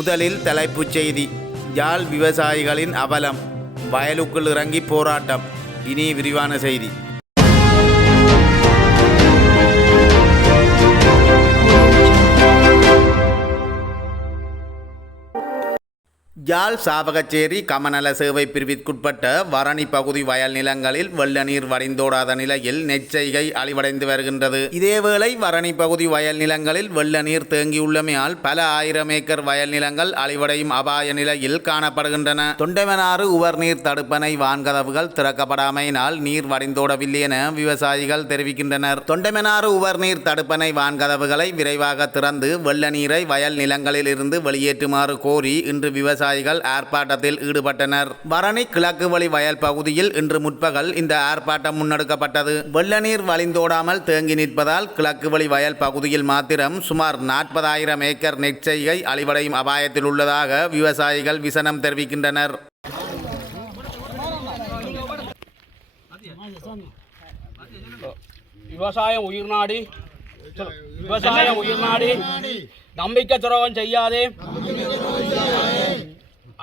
முதலில் தலைப்புச் செய்தி. யாழ் விவசாயிகளின் அவலம். வயலுக்குள் இறங்கி போராட்டம். இனி விரிவான செய்தி. யாழ் சாவகச்சேரி கமநல சேவை பிரிவிற்குட்பட்ட வரணி பகுதி வயல் நிலங்களில் வெள்ள நீர் வடிந்தோடாத நிலையில் நெச்செய்கை அழிவடைந்து வருகின்றது. இதேவேளை வரணி பகுதி வயல் நிலங்களில் வெள்ள நீர் தேங்கியுள்ளமையால் பல ஆயிரம் ஏக்கர் வயல் நிலங்கள் அழிவடையும் அபாய நிலையில் காணப்படுகின்றன. தொண்டைமனாறு உவர்நீர் தடுப்பணை வான்கதவுகள் திறக்கப்படாமையினால் நீர் வடிந்தோடவில்லை என விவசாயிகள் தெரிவிக்கின்றனர். தொண்டமனாறு உவர்நீர் தடுப்பணை வான்கதவுகளை விரைவாக திறந்து வெள்ள நீரை வயல் நிலங்களில் இருந்து வெளியேற்றுமாறு கோரி இன்று விவசாயிகள் ஆர்ப்பாட்டத்தில் ஈடுபட்டனர். பரணி கிழக்கு வழி வயல் பகுதியில் இன்று முற்பகல் இந்த ஆர்ப்பாட்டம் முன்னெடுக்கப்பட்டது. வெள்ள நீர் வழிந்தோடாமல் தேங்கி நிற்பதால் கிழக்கு வழி வயல் பகுதியில் மாத்திரம் சுமார் நாற்பதாயிரம் ஏக்கர் நெற்செய்கை அழிவடையும் அபாயத்தில் உள்ளதாக விவசாயிகள் விசனம் தெரிவிக்கின்றனர். விவசாயம் உயிர் நாடி. விவசாயம் உயிர் நாடி. நம்பிக்கை துரோகம் செய்யாதே.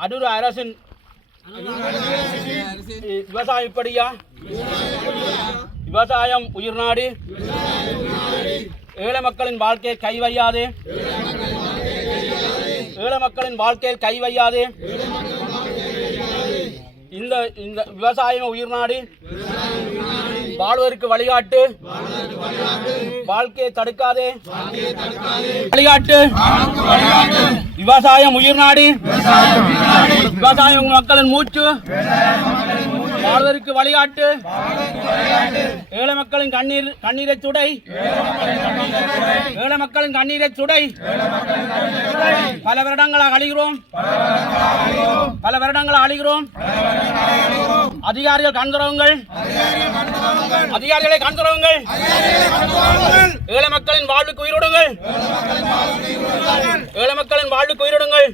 அடூர் அரசின் விவசாயம் இப்படியா? விவசாயம் உயிர் நாடு. ஏழை மக்களின் வாழ்க்கையை கை வையாதே. ஏழை மக்களின் வாழ்க்கையில் கைவையாது இந்த இந்த விவசாயம் உயிர் நாடு. வாழ்வதற்கு வழிகாட்டு. வாழ்க்கையை தடுக்காதே. வழிகாட்டு. விவசாயம் உயிர் நாடி. விவசாயம் மக்களின் மூச்சு. வாழ்வதற்கு வழிகாட்டு. ஏழை மக்களின் கண்ணீர் கண்ணீரை சுடை. ஏழை மக்களின் கண்ணீரை சுடை. பல வருடங்களாக அழிகிறோம். பல வருடங்களாக அழிகிறோம். அதிகாரிகள் கண்கிறவங்கள் அதிகாரிகளை கண்துறவுங்கள் ஏழை மக்களின் வாழ்வுக்கு உயிரிடுங்கள். ஏழை மக்களின் வாழ்வுக்கு உயிரிடுங்கள்.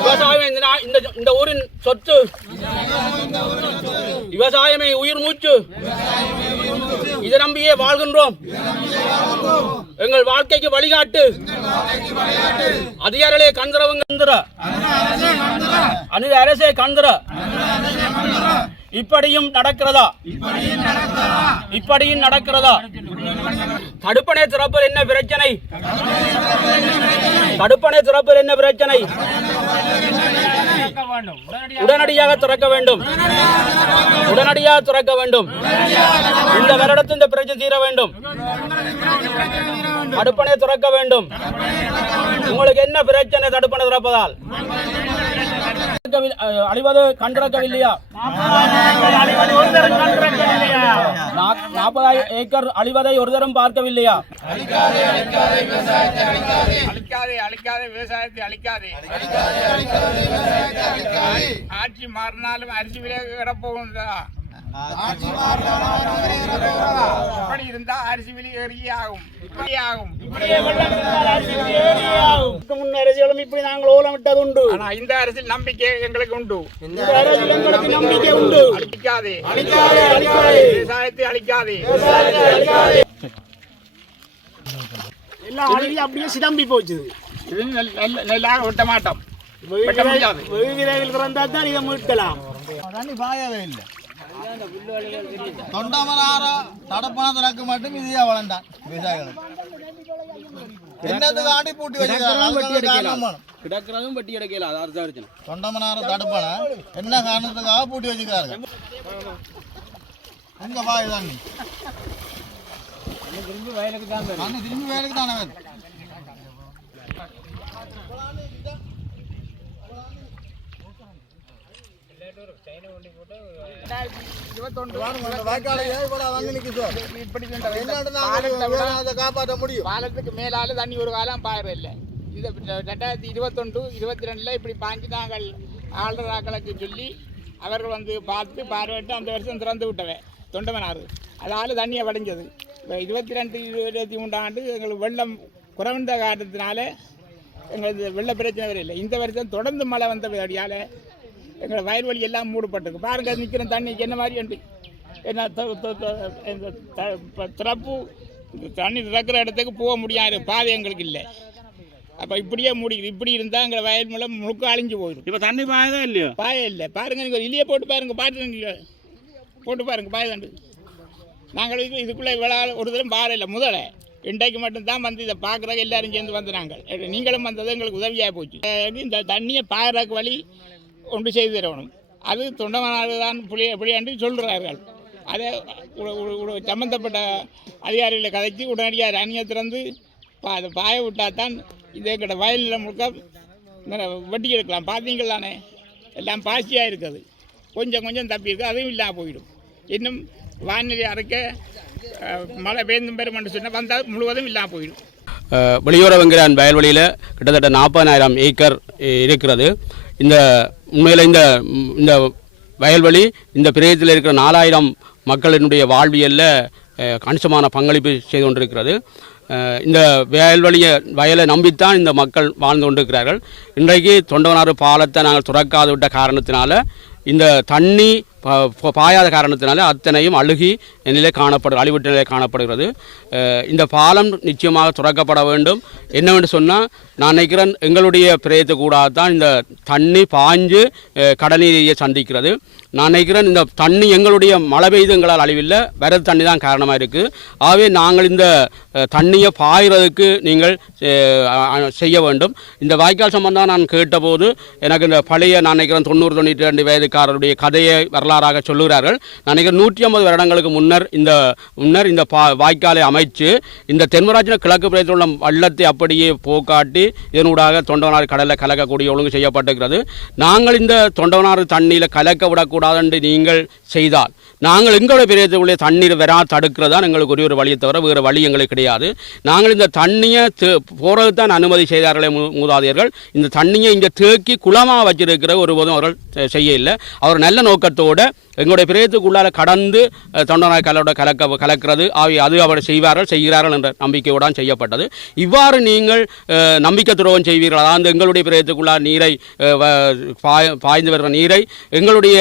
விவசாயம் இந்த இந்த ஊரின் சொத்து. விவசாயமே உயிர் மூச்சு. இதை நம்பியே வாழ்கின்றோம். எங்கள் வாழ்க்கைக்கு வழிகாட்டு. அதிகாரிகளே கந்தரவுங்க கந்தர அனித அரசே கந்தர இப்படியும் நடக்கிறதா? இப்படியும் நடக்கிறதா? தடுப்பணை திறப்பில் என்ன பிரச்சனை? தடுப்பணை திறப்பில் என்ன பிரச்சனை? உடனடியாக திறக்க வேண்டும். உடனடியாக திறக்க வேண்டும். இந்த வருடத்தில் இந்த பிரச்சனை தீர வேண்டும். தடுப்பணை திறக்க வேண்டும். உங்களுக்கு என்ன பிரச்சனை தடுப்பணை திறப்பதால்? அழிவது கண்டிருக்கவில்லையா நா- நாற்பதாயிரம் ஏக்கர் அழிவதை ஒரு தரம் பார்க்கவில்லையா? அழிக்காதே அழிக்காதே விவசாயத்தை அழிக்காதே. ஆட்சி மாறினாலும் அரிசி விலை கிடப்போகுதா இப்படி இருந்தா அரிசி விலை ஏறியே ஆகும். இப்படி ஆகும் முன் அரசியலும் இப்படி நாங்கள் ஓலமிட்டது உண்டு ஆனா இந்த அரசியல் நம்பிக்கை எங்களுக்கு உண்டு. இந்த அரசியல் எங்களுக்கு நம்பிக்கை உண்டு. அழிக்காதே அழிக்காதே அழிக்காதே. விவசாயத்தை அழிக்காதே. எல்லாம் அழுகி அப்படியே சிதம்பி போச்சு. இது நெல்லாக வெட்ட மாட்டோம். வெகு விரைவில் திறந்தா தான் இதை மீட்கலாம். பாயவே இல்லை. தொண்டமனார தடுப்பான திறக்க மட்டும் இதையா வளர்ந்தான் விவசாயிகளுக்கு என்னத்துக்கு ஆண்டி பூட்டி வச்சுக்கிறாங்க கிடக்கிறதும் பட்டி எடுக்கல. அது அர்த்தம் பிரச்சனை தொண்டமனார தடுப்பான என்ன காரணத்துக்காக பூட்டி வச்சுக்கிறாங்க எங்க பாய் தண்ணி திரும்பி வயலுக்கு தான் திரும்பி வேலைக்கு தானே வருது வாய்க்காலையே இவ்வளவு வந்து நிக்குது இப்படி என்னட்டு நாங்க அதை காப்பாற்ற முடியும்? பாலத்துக்கு மேலால தண்ணி ஒரு காலம் பாயிரம் இல்லை. இது ரெண்டாயிரத்தி இருபத்தொன்று இருபத்தி ரெண்டில் இப்படி பாஞ்சு நாங்கள் ஆளுநராக்களுக்கு சொல்லி அவர்கள் வந்து பார்த்து பார்வையிட்டு அந்த வருஷம் திறந்து விட்டவை தொண்டமனாறு அதால் தண்ணியை வடிஞ்சது. இப்போ இருபத்தி ரெண்டு இருபத்தி மூன்றாம் ஆண்டு எங்களுக்கு வெள்ளம் குறைந்த காரணத்தினால எங்களுக்கு வெள்ள பிரச்சனை வரையில்லை இந்த வருஷம் தொடர்ந்து மழை வந்தபடியால் எங்களை வயல்வெளி எல்லாம் மூடப்பட்டிருக்கு. பாருங்க நிற்கிற தண்ணிக்கு என்ன மாதிரி உண்டு என்ன திறப்பு இந்த தண்ணி திறக்கிற இடத்துக்கு போக முடியாது. பாதை எங்களுக்கு இல்லை. அப்போ இப்படியே மூடிக்குது இப்படி இருந்தால் எங்களை வயல் மூலம் முழுக்க அழிஞ்சு போயிடும். இப்ப தண்ணி பாயதா இல்லையோ? பாய இல்லை. பாருங்க நீங்கள் இலையே போட்டு பாருங்க பார்த்துருங்க போட்டு பாருங்க பாய தண்டு. நாங்கள் இது இதுக்குள்ளே இவ்வளோ ஒரு தரம் பாறை இல்லை. முதல்ல இன்றைக்கு மட்டும்தான் வந்து இதை பார்க்குறாங்க எல்லாரும் சேர்ந்து வந்து நாங்கள் நீங்களும் வந்தது எங்களுக்கு உதவியாக போச்சு. இந்த தண்ணியை பாயறக்கு வழி ஒன்று செய்து தரணும். அது தொண்டமானது தான் புளிய புளியாண்டு சொல்கிறார்கள். அதை சம்பந்தப்பட்ட அதிகாரிகளை கதைச்சு உடனடியாக ரணியை திறந்து பா அதை பாய விட்டால் தான் இது எங்கள்கிட்ட வயலில் முழுக்க இந்த வெட்டி எடுக்கலாம். பார்த்தீங்களானே எல்லாம் பாசியாக இருக்குது. கொஞ்சம் கொஞ்சம் தப்பி இருக்குது அதுவும் இல்லாமல் போயிடும். இன்னும் வானிலை அரைக்க மழை பெய்ந்தும் பெருமன்னு சொன்னால் வந்தால் முழுவதும் இல்லாமல் போயிடும். அஹ், வெளியுறவுங்கிறான் வயல்வெளியில் கிட்டத்தட்ட நாற்பதாயிரம் ஏக்கர் இருக்கிறது. இந்த உண்மையில் இந்த இந்த வயல்வெளி இந்த பிரதேசத்தில் இருக்கிற நாலாயிரம் மக்களினுடைய வாழ்வியலில் கணிசமான பங்களிப்பு செய்து கொண்டிருக்கிறது. இந்த வயல்வெளியை வயலை நம்பித்தான் இந்த மக்கள் வாழ்ந்து கொண்டிருக்கிறார்கள். இன்றைக்கு தொண்டவனாறு பாலத்தை நாங்கள் துறக்காது விட்ட காரணத்தினால இந்த தண்ணி பாயாத காரணத்தினால அத்தனையும் அழுகி நிலை காணப்படு அழிவிட்ட நிலை காணப்படுகிறது இந்த பாலம் நிச்சயமாக துறக்கப்பட வேண்டும். என்னவென்று சொன்னால் நான் நினைக்கிறேன் எங்களுடைய பிரயத்து கூட தான் இந்த தண்ணி பாய்ஞ்சு அஹ் சந்திக்கிறது. நான் நினைக்கிறேன் இந்த தண்ணி எங்களுடைய மழை பெய்து எங்களால் அழிவில்லை வரது தண்ணி தான் காரணமாக இருக்குது ஆகவே நாங்கள் இந்த தண்ணியை பாயிறதுக்கு நீங்கள் செய்ய வேண்டும். இந்த வாய்க்கால் சம்பந்தம் நான் கேட்டபோது எனக்கு இந்த பழைய நான் நினைக்கிறேன் தொண்ணூறு தொண்ணூற்றி ரெண்டு வயதுக்காரருடைய கதையை வரலாறாக சொல்லுகிறார்கள். நினைக்கிறேன் நூற்றி ஐம்பது வருடங்களுக்கு முன்னர் இந்த முன்னர் இந்த பா வாய்க்காலை அமைச்சு இந்த தென்மராட்சின கிழக்கு பிரதேசத்தில் உள்ள வள்ளத்தை அப்படியே போக்காட்டி இதனூடாக தொண்டவனாறு கடலில் கலக்கக்கூடிய ஒழுங்கு செய்யப்பட்டிருக்கிறது. நாங்கள் இந்த தொண்டவனாறு தண்ணியில் கலக்க விடக்கூடாது என்று நீங்கள் செய்தால் நாங்கள் எங்களுடைய பிரதேசத்துக்குள்ளே தண்ணீர் வரா தடுக்கிறது தான் எங்களுக்கு ஒரே ஒரு வழியை தவிர வேறு வழி எங்களுக்கு கிடையாது. நாங்கள் இந்த தண்ணியை போகிறது தான் அனுமதி செய்தார்களே மூதாதையர்கள். இந்த தண்ணியை இங்கே தேக்கி குளமாக வச்சிருக்கிற ஒருபோதும் அவர்கள் செய்ய இல்லை. அவர் நல்ல நோக்கத்தோடு கூட எங்களுடைய பிரேத்துக்குள்ளால் கடந்து அஹ், கலோட கலக்க கலக்கிறது. அவை அது அவர் செய்வார்கள் செய்கிறார்கள் என்ற நம்பிக்கையோடான் செய்யப்பட்டது. இவ்வாறு நீங்கள் நம்பிக்கை துரோகம் செய்வீர்கள். அதாவது எங்களுடைய பிரேயத்துக்குள்ளார் நீரை பாய் பாய்ந்து வருகிற நீரை எங்களுடைய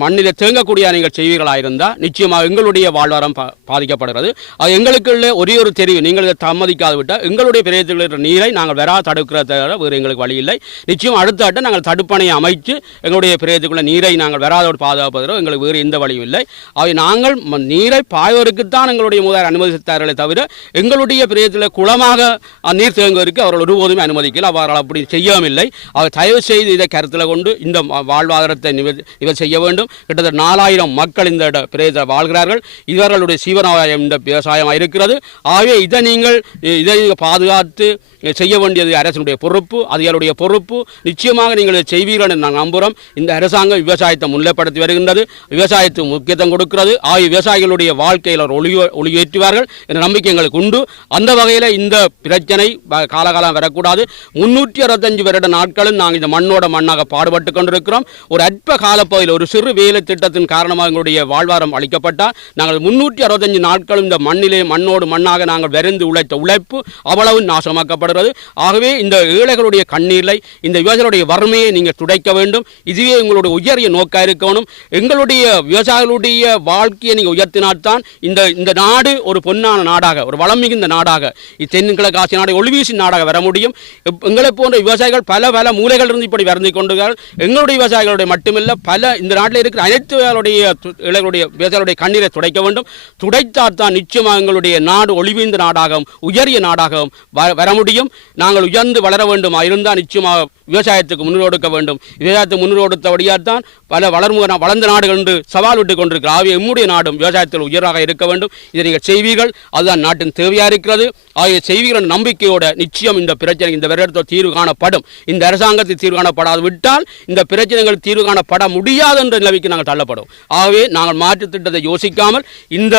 மண்ணில் தேங்கக்கூடிய நீங்கள் செய்வீர்களாயிருந்தால் நிச்சயமாக எங்களுடைய வாழ்வாரம் பாதிக்கப்படுகிறது. அது எங்களுக்குள்ள ஒரே ஒரு தெரிவு. நீங்கள் இதை சம்மதிக்காது விட்டால் எங்களுடைய பிரேத்துக்குள்ள இருக்கிற நீரை நாங்கள் வரா தடுக்கிறத வேறு எங்களுக்கு வழி இல்லை. நிச்சயம் அடுத்த ஆட்டம் நாங்கள் தடுப்பணையை அமைத்து எங்களுடைய பிரேயத்துக்குள்ள நீரை நாங்கள் வராதோடு பாதுகாப்பது எங்களுக்கு வேறு எந்த வழியும் இல்லை. அவை நாங்கள் நீரை பாய்வதற்குத்தான் எங்களுடைய முதல் அனுமதித்தார்களே தவிர எங்களுடைய பிரேயத்தில் குளமாக நீர் தேங்குவதற்கு அவர்கள் ஒருபோதுமே அனுமதிக்கல. அவர்கள் அப்படி செய்யவும் இல்லை. அவர் தயவு செய்து இதை கருத்தில் கொண்டு இந்த வாழ்வாதாரத்தை இவர் செய்ய வேண்டும். கிட்டத்தட்ட நாலாயிரம் மக்கள் இந்த இட- பிரதேசத்தில் வாழ்கிறார்கள். இவர்களுடைய சீவனாயம் இந்த விவசாயம் இருக்கிறது. ஆகவே இதை நீங்கள் இதை நீங்கள் பாதுகாத்து செய்ய வேண்டியது அரசனுடைய பொறுப்பு அதிகாரியுடைய பொறுப்பு. நிச்சயமாக நீங்கள் இதை செய்வீர்கள் என்று நாங்கள் நம்புகிறோம் இந்த அரசாங்கம் விவசாயத்தை முன்னிலைப்படுத்தி வருகின்றது. விவசாயத்துக்கு முக்கியத்துவம் கொடுக்கிறது ஆகிய விவசாயிகளுடைய வாழ்க்கையில் ஒளி ஒளியேற்றுவார்கள் என்ற நம்பிக்கை எங்களுக்கு உண்டு. அந்த வகையில் இந்த பிரச்சனை காலகாலம் வரக்கூடாது. முன்னூற்றி அறுபத்தஞ்சு வருட நாட்களும் நாங்கள் இந்த மண்ணோட மண்ணாக பாடுபட்டு கொண்டிருக்கிறோம். ஒரு அற்ப காலப்பகுதியில் ஒரு சிறு வேலை திட்டத்தின் காரணமாக எங்களுடைய வாழ்வாரம் அளிக்கப்பட்டால் நாங்கள் முன்னூற்றி அறுபத்தஞ்சு நாட்களும் இந்த மண்ணிலே மண்ணோடு மண்ணாக நாங்கள் விரைந்து உழைத்த உழைப்பு அவ்வளவு நாசமாக்கப்படுகிறது. ஆகவே இந்த ஏழைகளுடைய கண்ணீரை இந்த விவசாயிகளுடைய வறுமையை நீங்கள் துடைக்க வேண்டும். இதுவே உங்களுடைய உயரிய நோக்காக இருக்கணும். உங்களுடைய விவசாயிகளுடைய வாழ்க்கையை நீங்கள் உயர்த்தினால்தான் இந்த இந்த நாடு ஒரு பொன்னான நாடாக ஒரு வளம் மிகுந்த நாடாக இது தென்கிழக்கு ஆசிய நாடு ஒளிவீசி நாடாக வர முடியும். எங்களை போன்ற விவசாயிகள் பல பல மூலைகள் இருந்து இப்படி வறந்து கொண்டுகள் எங்களுடைய விவசாயிகளுடைய மட்டுமில்ல பல இந்த நாட்டில் இருக்கிற அனைத்து விவசாயிகளுடைய து- விவசாயிகளுடைய கண்ணீரை துடைக்க வேண்டும். துடைத்தால் தான் நிச்சயமாக எங்களுடைய நாடு ஒளிவீந்த நாடாகவும் உயரிய நாடாகவும் வர முடியும். நாங்கள் உயர்ந்து வளர வேண்டும் இருந்தால் நிச்சயமாக விவசாயத்துக்கு முன்னோடுக்க வேண்டும். விவசாயத்துக்கு முன்னோடுத்தபடியால்தான் பல வளர்முக வளர்ந்த நாடு நாடுகள் என்று சவால் விட்டு கொண்டிருக்கிற ஆகிய எம்முடைய நாடும் விவசாயத்தில் உயராக இருக்க வேண்டும். இதை நீங்கள் செய்வீர்கள். அதுதான் நாட்டின் தேவையாக இருக்கிறது. ஆகிய செய்வீர்கள் நம்பிக்கையோட நிச்சயம் இந்த பிரச்சனை இந்த வருடத்தில் தீர்வு காணப்படும். இந்த அரசாங்கத்தில் தீர்வு காணப்படாது விட்டால் இந்த பிரச்சனைகள் தீர்வு காணப்பட முடியாது என்ற நிலைமைக்கு நாங்கள் தள்ளப்படும் ஆகவே நாங்கள் மாற்றுத் திட்டத்தை யோசிக்காமல் இந்த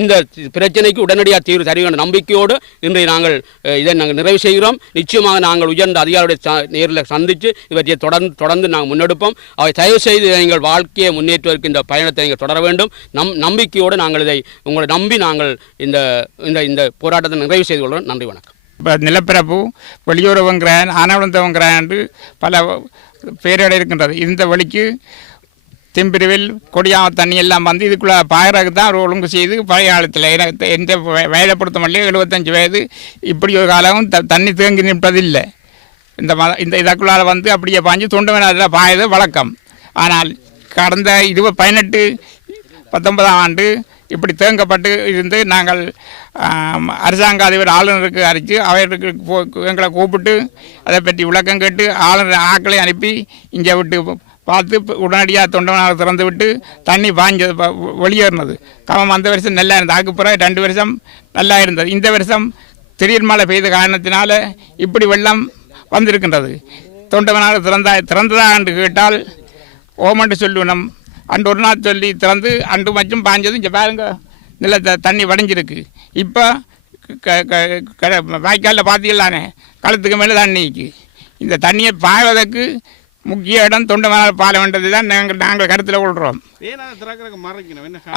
இந்த பிரச்சனைக்கு உடனடியாக தீர்வு தருகின்ற நம்பிக்கையோடு இன்றைய நாங்கள் இதை நாங்கள் நிறைவு செய்கிறோம். நிச்சயமாக நாங்கள் உயர்ந்த அதிகாரியுடைய நேரில் சந்தித்து இவற்றை தொடர்ந்து தொடர்ந்து நாங்கள் முன்னெடுப்போம். அவை தயவு செய்து எங்கள் நீங்கள் வாழ்க்கையை முன்னேற்றுவதற்கு இந்த பயணத்தை நீங்கள் தொடர வேண்டும். நம் நம்பிக்கையோடு நாங்கள் இதை உங்களை நம்பி நாங்கள் இந்த இந்த இந்த போராட்டத்தை நிறைவு செய்து கொள்கிறோம். நன்றி வணக்கம். இப்போ நிலப்பரப்பு வெளியுறவுங்கிறான் ஆனவந்தவங்கிறான் பல பேரோடு இருக்கின்றது. இந்த வழிக்கு திம்பிரிவில் கொடியா தண்ணி எல்லாம் வந்து இதுக்குள்ளே பாயறதுக்கு தான் ஒரு ஒழுங்கு செய்து பழைய காலத்தில். எனக்கு எந்த வய- வயதை பொறுத்த மட்டும் எழுபத்தஞ்சு வயது இப்படி ஒரு காலமும் த தண்ணி தேங்கி நிற்பதில்லை. இந்த ம இந்த இதற்குள்ளால் வந்து அப்படியே பாஞ்சு துண்டு வேணாதில் பாயது வழக்கம். ஆனால் கடந்த இருபது பதினெட்டு பத்தொன்பதாம் ஆண்டு இப்படி தேங்கப்பட்டு இருந்து நாங்கள் அரசாங்க அதிபர் ஆளுநருக்கு அரைச்சு அவருக்கு போ- எங்களை கூப்பிட்டு அதை பற்றி விளக்கம் கேட்டு ஆளுநர் ஆக்களை அனுப்பி இங்கே விட்டு பார்த்து உடனடியாக தொண்டனாக திறந்து விட்டு தண்ணி பாஞ்சது வெளியேறினது. கவம் அந்த வருஷம் நல்லா இருந்தது. அதுக்கு பிறகு ரெண்டு வருஷம் நல்லா இருந்தது. இந்த வருஷம் திடீர் மழை பெய்த காரணத்தினால இப்படி வெள்ளம் வந்திருக்கின்றது. தொண்டவனாக திறந்தா திறந்ததா என்று கேட்டால் ஓமண்டு சொல்லுவனம் அன்று ஒரு நாள் சொல்லி திறந்து அன்று மச்சும் பாஞ்சது இங்கே பாருங்க நிலத்தை தண்ணி வடைஞ்சிருக்கு. இப்போ வாய்க்காலில் பார்த்தீங்களானே கழுத்துக்கு மேலே தண்ணிக்கு இந்த தண்ணியை பாய்வதற்கு முக்கிய இடம் தொண்டமனால் பால வேண்டது தான் நாங்கள் நாங்கள் கருத்தில் கொள்கிறோம்.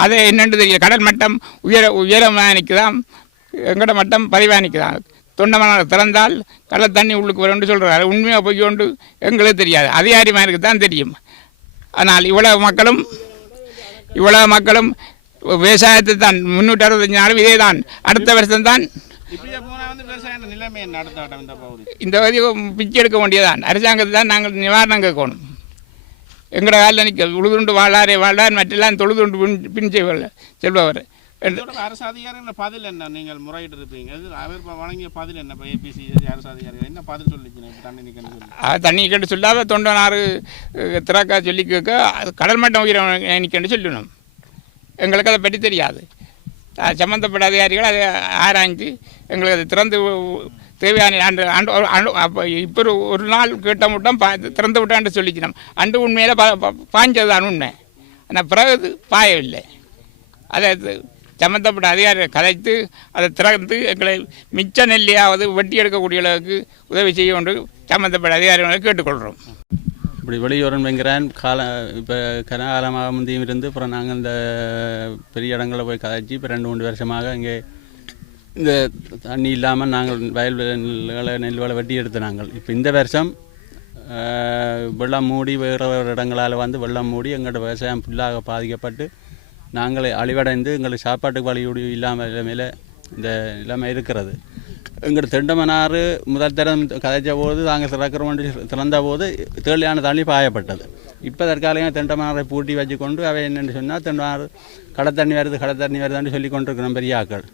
அதை என்னென்று தெரியல. கடல் மட்டம் உயர உயரமாக நிற்குதாம் எங்கட மட்டம் பதிவாக நிற்குதாம் தொண்டமனால் திறந்தால் கடல் தண்ணி உள்ளுக்கு வரும்னு சொல்கிறாரு உண்மையாக போய் கொண்டு எங்களுக்கு தெரியாது. அதிகாரிமாருக்கு தான் தெரியும். ஆனால் இவ்வளவு மக்களும் இவ்வளவு மக்களும் விவசாயத்தை தான் முன்னூற்றி அறுபத்தஞ்சு நாளும் இதே தான் அடுத்த வருஷம் நிலைமை வட்டம் இந்த பகுதி? இந்த வரி பிச்சை எடுக்க வேண்டியதான் அரசாங்கத்தை தான் நாங்கள் நிவாரணம் கேட்கணும். எங்களோட காலில் நிற்க உழுதுண்டு வாழாரே வாழார் மற்றெல்லாம் தொழுதுண்டு பின் பின் செய்வார் செல்பவர். அரசு அதிகாரிகள் பதில் என்ன? நீங்கள் முறையிட்டு இருப்பீங்க. அவர் வழங்கிய பதில் என்ன? இப்போ ஏபிசி அரசு அதிகாரிகள் என்ன பதில் சொல்லிச்சு? தண்ணி நிற்கணும் தண்ணி கேட்டு சொல்லாத தொண்டனாறு அஹ், திறக்கா சொல்லி கேட்க அது கடல் மட்டம் உயிரை நிற்கன்னு சொல்லணும். எங்களுக்கு அதை பற்றி தெரியாது. சம்பந்தப்பட்ட அதிகாரிகள் அதை ஆராய்ந்து எங்களுக்கு அதை திறந்து தேவையான அன்று அண்டு ஒரு அப்போ இப்போ ஒரு ஒரு நாள் கேட்ட மட்டும் பா திறந்து விட்டான்னு சொல்லிக்கணும். அண்டு உண்மையில் பா பாய்ஞ்சது தான் உண்மை. ஆனால் பிறகு பாயவில்லை. அதை சம்மந்தப்பட்ட அதிகாரிகளை கதைத்து அதை திறந்து எங்களை மிச்ச நெல்லியாவது வெட்டி எடுக்கக்கூடிய அளவுக்கு உதவி செய்ய கொண்டு சம்மந்தப்பட்ட அதிகாரிகளை கேட்டுக்கொள்கிறோம். இப்படி வெளியூரன் வெங்கிறான் கால இப்போ கனகாலமாக முந்தியும் இருந்து அப்புறம் நாங்கள் இந்த பெரிய இடங்களில் போய் கதைச்சி இப்போ ரெண்டு மூணு வருஷமாக இங்கே இந்த தண்ணி இல்லாமல் நாங்கள் வயல் நெல்களை நெல்களை வெட்டி எடுத்து நாங்கள். இப்போ இந்த வருஷம் வெள்ளம் மூடி வேறு வேறு இடங்களால் வந்து வெள்ளம் மூடி எங்களோட விவசாயம் ஃபுல்லாக பாதிக்கப்பட்டு நாங்கள் அழிவடைந்து எங்களுக்கு சாப்பாட்டுக்கு வழியோடு இல்லாமல் நிலைமையில் இந்த நிலைமை இருக்கிறது. எங்கள் திண்டமனாறு முதல் தரம் கதைச்ச போது நாங்கள் திறக்கிற வண்டி திறந்த போது தேளியான தண்ணி பாயப்பட்டது. இப்போ தற்காலிகம் திண்டமனாரை பூட்டி வச்சு கொண்டு அவை என்னென்னு சொன்னால் தெண்டமனாறு கடை தண்ணி வருது கடை தண்ணி வருதுன்னு சொல்லி கொண்டிருக்கிறோம் பெரிய ஆக்கள்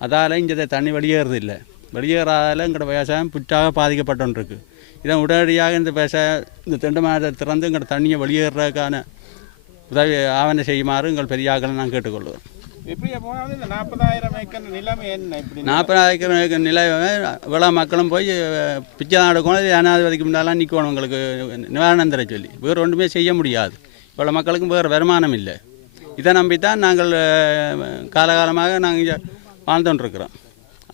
அதால் இங்கே தண்ணி வெளியேறது இல்லை வெளியேறாதால் எங்களோட விவசாயம் புற்றாக பாதிக்கப்பட்டுருக்கு இதை உடனடியாக இந்த விவசாயம் இந்த திண்டமனாரை திறந்து எங்களோட தண்ணியை வெளியேறதுக்கான உதவி ஆவணம் செய்யுமாறு எங்கள் பெரிய ஆக்களை நான் கேட்டுக்கொள்வோம் இந்த நாற்பதாயிரம் ஏக்கர் நிலைமை என்ன நிலை? விழா மக்களும் போய் பிச்சை தான் எடுக்கணும் ஜனாதிபதிக்கு முன்னாலாம் நிற்கணும் உங்களுக்கு நிவாரணம் தர சொல்லி. வேறு ஒன்றுமே செய்ய முடியாது. இவ்வளோ மக்களுக்கும் வேறு வருமானம் இல்லை. இதை நம்பித்தான் நாங்கள் காலகாலமாக நாங்கள் இங்கே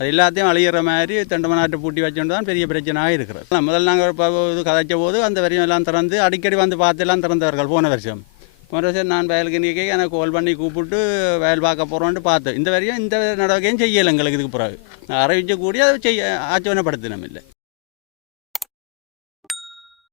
அது எல்லாத்தையும் அழியிற மாதிரி தெண்டமநாட்டை பூட்டி வச்சுட்டு தான் பெரிய பிரச்சனையாக இருக்கிறது. முதல்ல நாங்கள் இப்போ இது கதைச்ச போது அந்த வரையும் எல்லாம் திறந்து அடிக்கடி வந்து பார்த்து எல்லாம் திறந்தவர்கள் போன வருஷம். போன நான் வயலுக்கு நிற்க எனக்கு கோல் பண்ணி கூப்பிட்டு வயல் பார்க்க போகிறோன்ட்டு பார்த்தேன். இந்த வரையும் இந்த நடவடிக்கையும் செய்யலை எங்களுக்கு இதுக்கு பிறகு. அறிவிச்ச கூடிய அதை செய்ய ஆச்சரியப்படுத்தினோம் இல்லை.